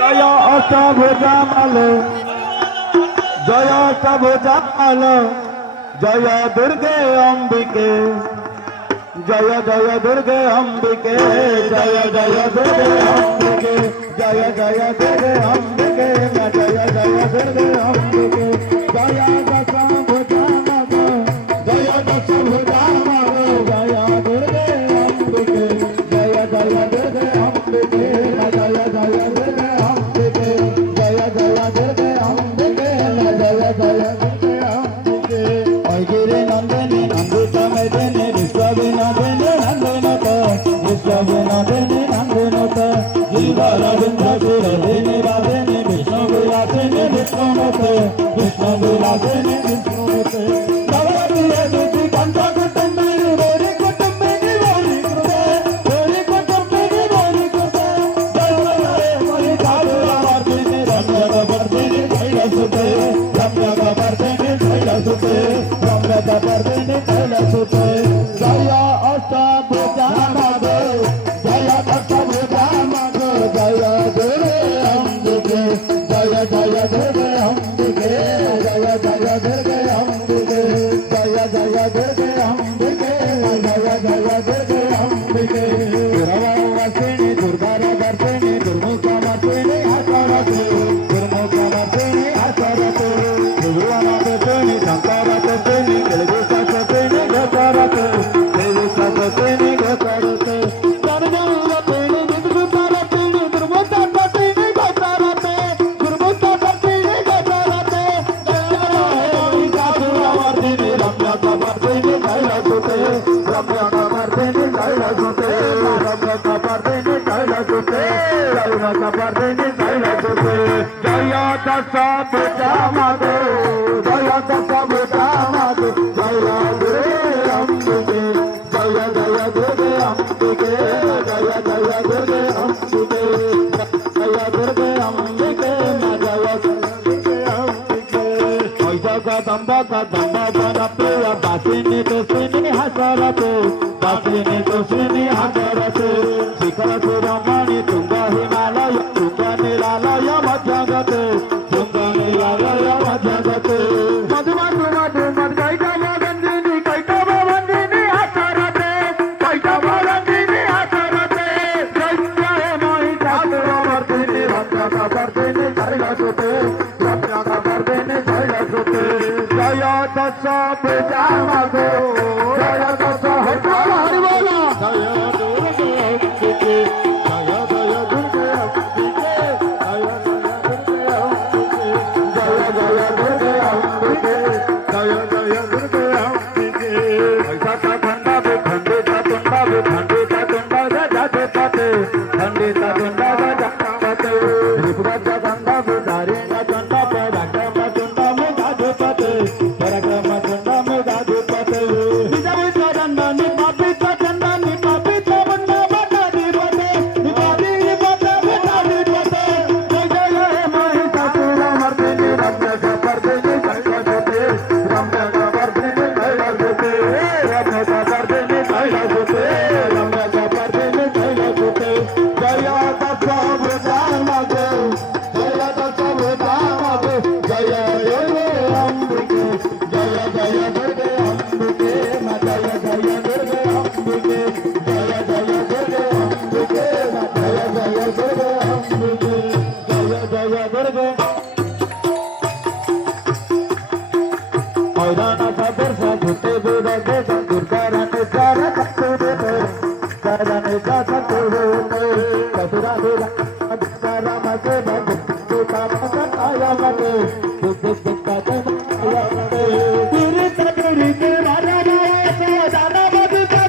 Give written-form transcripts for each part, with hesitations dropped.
জয় অষ্টভুজামাল জয় অষ্টভুজামাল জয় দুর্গে অম্বিকে জয় জয় দুর্গে অম্বিকে জয় জয় দুর্গে অম্বিকে জয় জয় দুর্গে অম্বিকে জয় জয় দুর্গে অম্বিকে জয় দশভুজামাল জয় দশভুজামাল জয় দুর্গে অম্বিকে জয় জয় দুর্গে অম্বিকে জয় জয় দুর্গে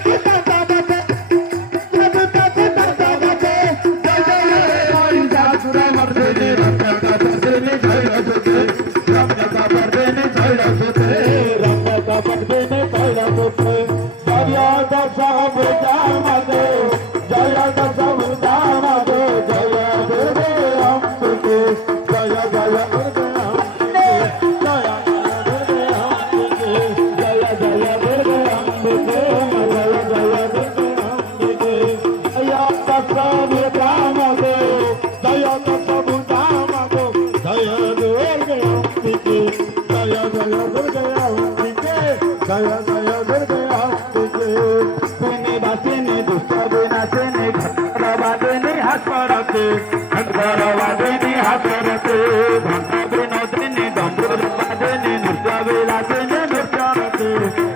Thank you. দশভুজা মাগে জয় দশভুজা মাগে জয় দুর্গে অম্বিকে জয় জয় দুর্গে অম্বিকে জয় দুর্গে অম্বিকে জয় জয় দুর্গে অম্বিকে জয় জয় দুর্গে অম্বিকে জয় দশভুজা মাগে জয় দশভুজা মাগে জয় দুর্গে অম্বিকে জয় জয় দুর্গে অম্বিকে জয় জয় দুর্গে অম্বিকে তিনি বাসিনী দুষ্ট বিনাশিনী ঘটবাদিনী হাসরতে ঘটবাদিনী হাসরতে ঘট বিনোদিনী দম্ভুরবাদিনী নৃত্য বিলাসিনী নৃত্যরতে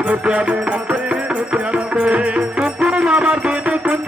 নৃত্য বিলাসিনী নৃত্যরতে কুকুর মামার দিনী কুঞ্জ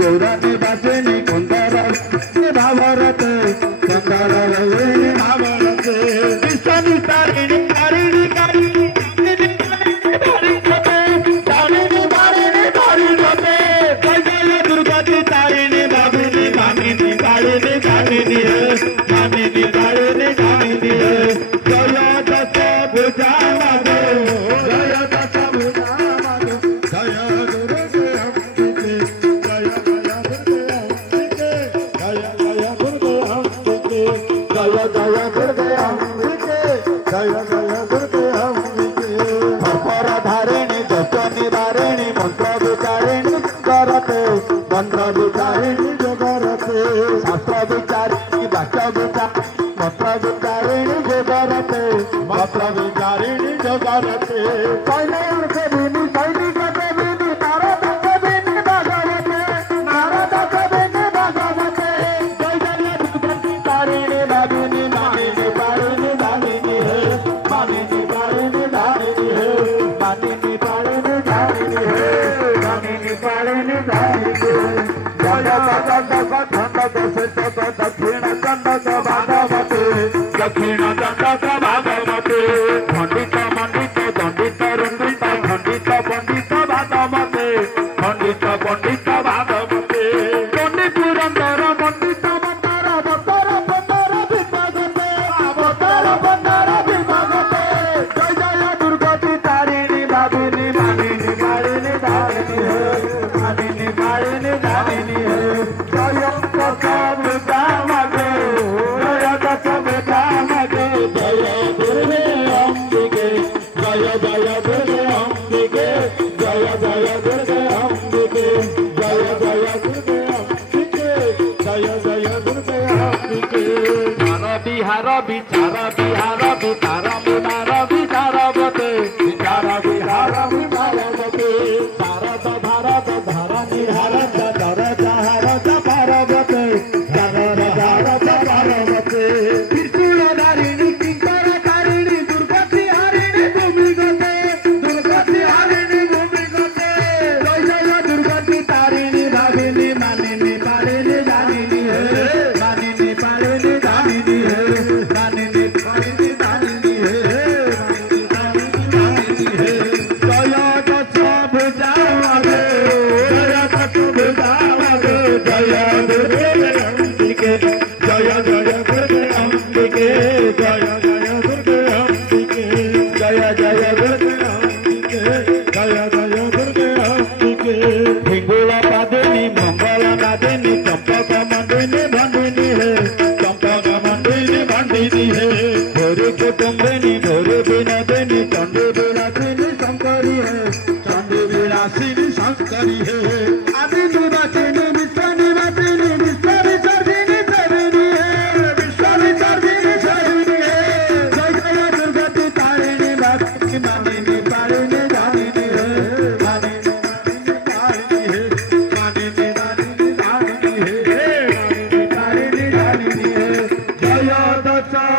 गौरानी बासेनी कुंदर भावरत सुंदर भावरत विष्णु तारिणी तारिणी तारिणी दुर्गति तारिणी बाबिनी कामिनी कालिनी कामिनी कामिनी कालिनी कामिनी जय दश भुजा मागे जय दश भुजा मागे जय दुर्गे अम्बिके जय जय दुर्गे अम्बिके जय जय दुर्गे अम्बिके जय जय दुर्गे अम्बिके जय जय दुर्गे अम्बिके हर धारिणी दश निवारिणी मंत्र विचारिणी करते मंत्र विचारिणी जगरते शास्त्र विचारिणी वाक्य विचार मंत्र विचारिणी जगरते मंत्र विचारिणी जगरते कैले अर्थे बिनी कैलिक देविनी नारद देविनी भगवते नारद देविनी भगवते जय जय दुर्गति तारिणी भागिनी मानिनी पारिणी धारिणी हे मानिनी पारिणी धारिणी हे मानिनी पारिणी धारिणी हे मानिनी पारिणी धारिणी हे दक्षिण चंदक भागवते दक्षिण चंदक भागवते खंडित मंडित दंडित रुंडित खंडित पंडित भागवते खंडित पंडित भागवते पंडित पुरंदर मंडित मंदर बतर बतर विभागते बतर बतर विभागते जय जय दुर्गति तारिणी भागिनी मानिनी मारिणी धारिणी हे मानिनी मारिणी धारिणी हे जय दश भुजा मागे जय दश भुजा मागे जय दुर्गे अम्बिके जय जय दुर्गे अम्बिके जय जय दुर्गे अम्बिके जय जय दुर्गे अम्बिके जय जय दुर्गे अम्बिके ध्यान विहार विचार विहार विचार विहार विचारवते विचार विहार विचारवते भारत भारत धरणी भारत दरज भारत भारवते धरज भारत भारवते त्रिशूल धारिणी किंकर धारिणी दुर्गति हारिणी भूमिगते दुर्गति हारिणी भूमिगते जय जय दुर्गति तारिणी भागिनी मानिनी पारिणी धारिणी हे मानिनी पारिणी धारिणी हे मानिनी पारिणी धारिणी हे मानिनी पारिणी धारिणी हे जय दश भुजा मागे जय दश भुजा मागे जय दुर्गे अम्बिके जय जय दुर्गे अम्बिके जय जय दुर्गे अम्बिके जय जय दुर्गे अम्बिके जय जय दुर्गे अम्बिके हिंगुला बादिनी मंगल बादिनी चंपक मंदिनी भंडिनी हे चंपक मंदिनी भंडिनी हे भोरी कुटुंबिनी भोरी विनोदिनी चंडी विलासिनी शंकरी हे चंडी विलासिनी शंकरी हे आदि निवासिनी विश्व निवासिनी विश्व विसर्जिनी देविनी हे विश्व विसर्जिनी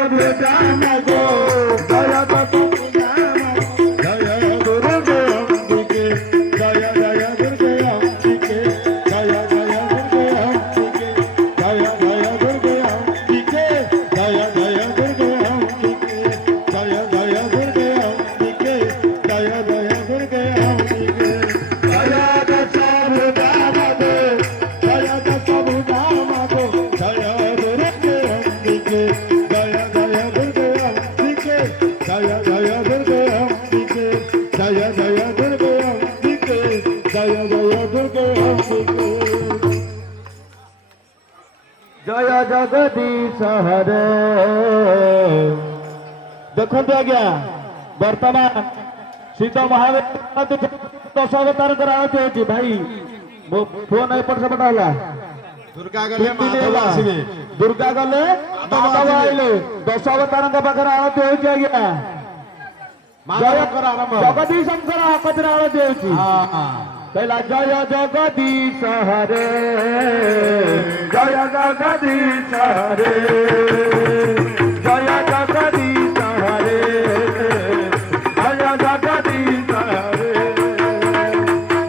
প্রভু দাম গো জয় প্রভু দাম জয় দুর্গে অম্বিকে জয় জয় দুর্গে অম্বিকে জয় জয় দুর্গে অম্বিকে জয় জয় দুর্গে অম্বিকে জয় জয় দুর্গে অম্বিকে জয় জয় দুর্গে অম্বিকে জয় জয় দুর্গে অম্বিকে জয় দশম দাম গো জয় দশম দাম গো জয় দুর্গে অম্বিকে জয় জয় দুর্গে অম্বিকে জয় জয় দুর্গে অম্বিকে জয় জয় দুর্গে অম্বিকে জয় জয় দুর্গে অম্বিকে জয় জগদীশ হরে দেখন্তু আজ্ঞା ବର୍ତ୍ତମାନ ସିଦ୍ଧ ମହାବୀର ଦଶ ଅବତାରଙ୍କର ଆଳତି ହେଉଛି ଭାଇ ମୋ ଫୋନ ଏପଟ ସେପଟ ହେଲା ଦୁର୍ଗା ଗଲେ ମାଧବ ଆସିବେ ଦୁର୍ଗା ଗଲେ ମାଧବ ଆଇଲେ ଦଶ ଅବତାରଙ୍କ ପାଖରେ ଆଳତି ହେଉଛି ଆଜ୍ଞା ମାଧବଙ୍କର ଆରମ୍ଭ ଜଗଦୀଶଙ୍କର କତିରେ ଆଳତି ହେଉଛି କହିଲା ଜୟ ଜଗଦୀଶ ହରେ ଜୟ ଜଗଦୀଶ ହରେ ଜୟ ଜଗଦୀଶ ହରେ ଜୟ ଜଗଦୀଶ ହରେ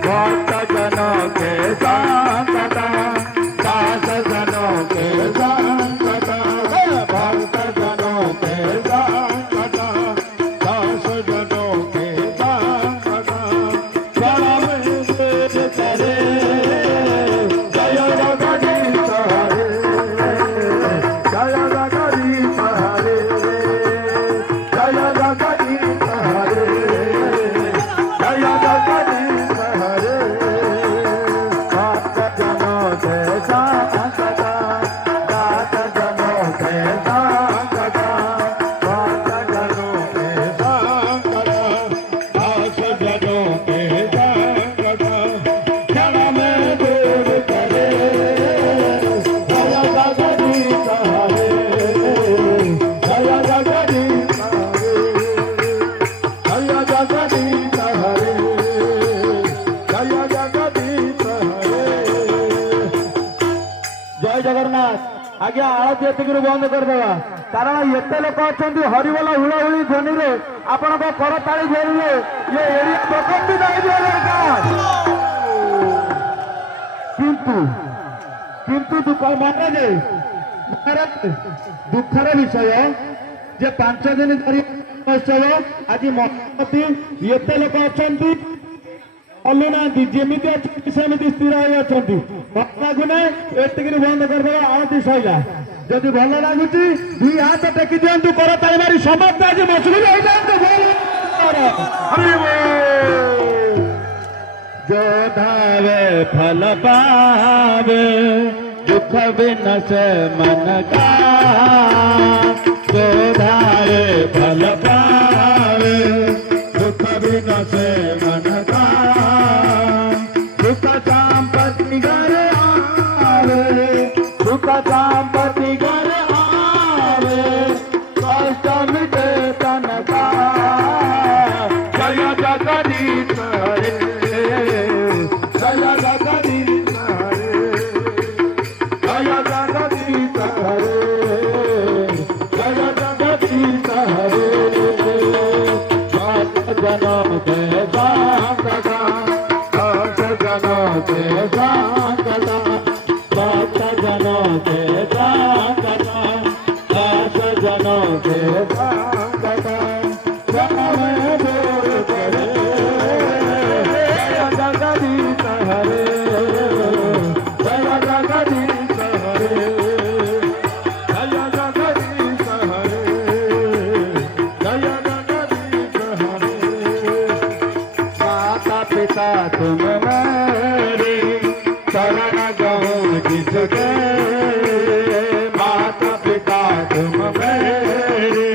ଭକ୍ତ ଜନ କେ ସଂକଟ ଦାସ ଜନ କେ ସଂକଟ ଭକ୍ତ ଜନ କେ ସଂକଟ ଦାସ ଜନ କେ ସଂକଟ ପ୍ରଣାମ करे जय जगदीश हरे जय जगदीश हरे जय जगदीश हरे जय जगदीश हरे भक्त जन के संकट दास जन के संकट भक्त जन के संकट दास जन के संकट क्षण में दूर करे जय जगदीश हरे जय जगदीश हरे जय जगदीश हरे जय जगदीश हरे जय जगन्नाथ आज्ञा आଳତି ଏତିକିରୁ ବନ୍ଦ କରିଦେବା କାରଣ ଏତେ ଲୋକ ଅଛନ୍ତି ହରିବୋଲ ହୁଳହୁଳି ଧ୍ୱନିରେ ଆପଣଙ୍କ କରତାଳି ଘେରିଲେ ଇଏ ଏରିଆ ପ୍ରକମ୍ପିତ ହେଇଯିବା ଦରକାର କିନ୍ତୁ କିନ୍ତୁ ଦୁଃଖ ମାନେ ଯେ ଦୁଃଖର ବିଷୟ ଯେ 5 ଦିନ ଧରି ମହୋତ୍ସବ ଆଜି ମହାମତି ଏତେ ଲୋକ ଅଛନ୍ତି ହଲୁନାହାନ୍ତି ଯେମିତି ଅଛନ୍ତି ସେମିତି ସ୍ଥିର ହୋଇ ଅଛନ୍ତି ଭଲ ଲାଗୁନି ଏତିକିରୁ ବନ୍ଦ କରିଦେବା ଆଳତି ସଇଲା ଯଦି ଭଲ ଲାଗୁଛି 2 ହାତ ଟେକି ଦିଅନ୍ତୁ କରତାଳି ମାରି ସମସ୍ତେ ଆଜି ମସଗୁଲ ହେଇଯାଆନ୍ତୁ जो धावे फल पावे दुख बिन से मन का जो धावे फल पावे दुख बिन से मन का सुख संपत्ति घर आवे सुख संपत्ति घर आवे कष्ट मिटे तन का जय जगदीश हरे जय जगदीश हरे जय जगदीश हरे जय जगदीश हरे भक्त जनों के संकट दास जनों के संकट भक्त जनों के संकट दास जनों के संकट क्षण में दूर करे जय जगदीश हरे जय जगदीश हरे जय जगदीश हरे जय जगदीश हरे माता पिता तुम मेरी शरण गहूँ जिसके माता पिता तुम मेरी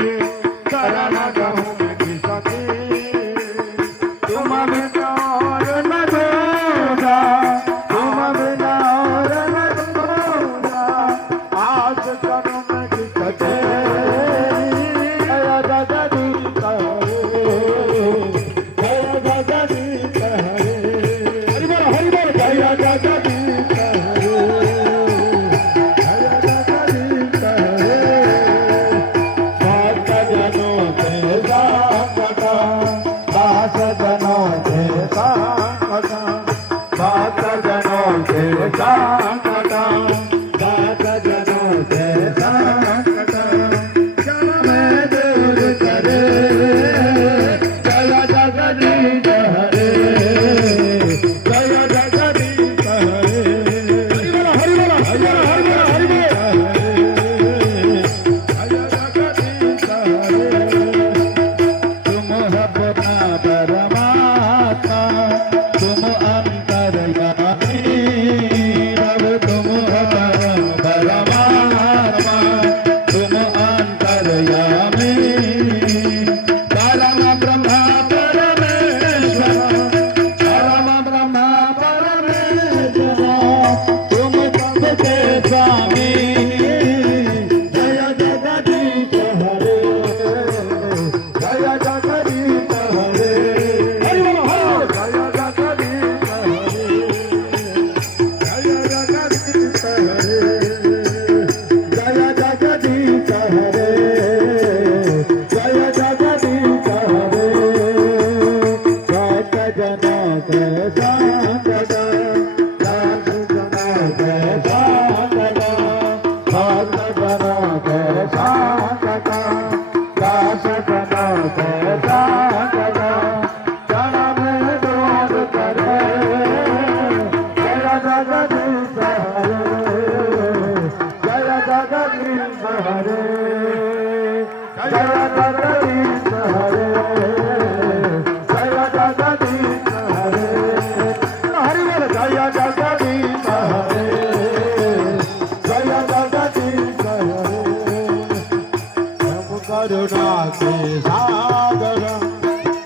करुणा के सागर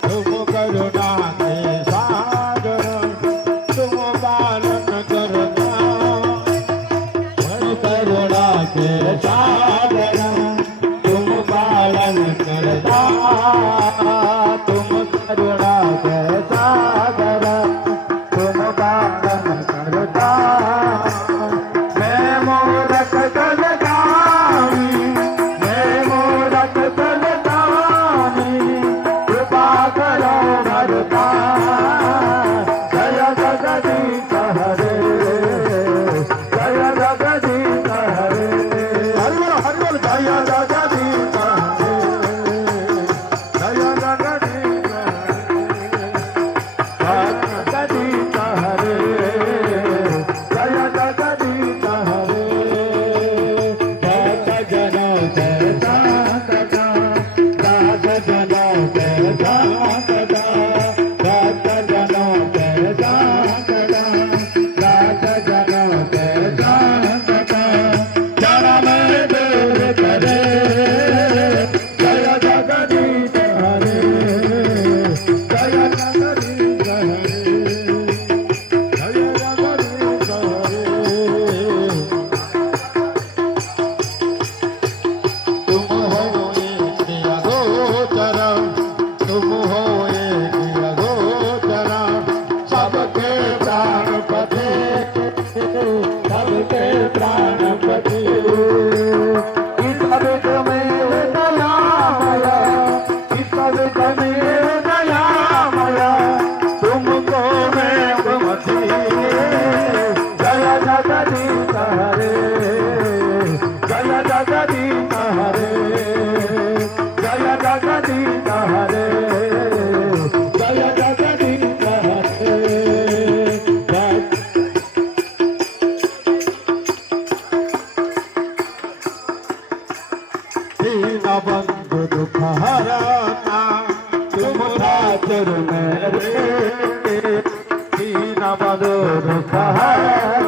तुम करुणा के सागर तुम पालन करना करुणा के सागर तुम पालन करना तुम करुणा के सागर तुम पालन करना मैं मूरख जलगामी मैं मूरख जलगामी कृपा करो भरता जय जगदीश हरे जय जगदीश हरे हरि बोल जय जगदीश हरे जय जगदीश हरे जय जगदीश हरे भक्त जनों के साधना दास जनों के साधना भक्त जनों के साधना दास जनों के साधना चरण दूर करे जय जगदीश हरे जय जगदीश हरे जय जगदीश हरे तुम हो एक अगोचर तुम हो एक अगोचर सबके प्राणपति सबके प्राणपति ईश्वर तुम्हें दयामय ईश्वर तुम्हें दयामय तुमको मैं मति जय जगदीश हरे जय जगदीश हरे जय जगदीश हरे जय जगदीश हरे दीन बंधु दुख हरना तुम ठाकुर मेरे दीन बंधु दुख हरना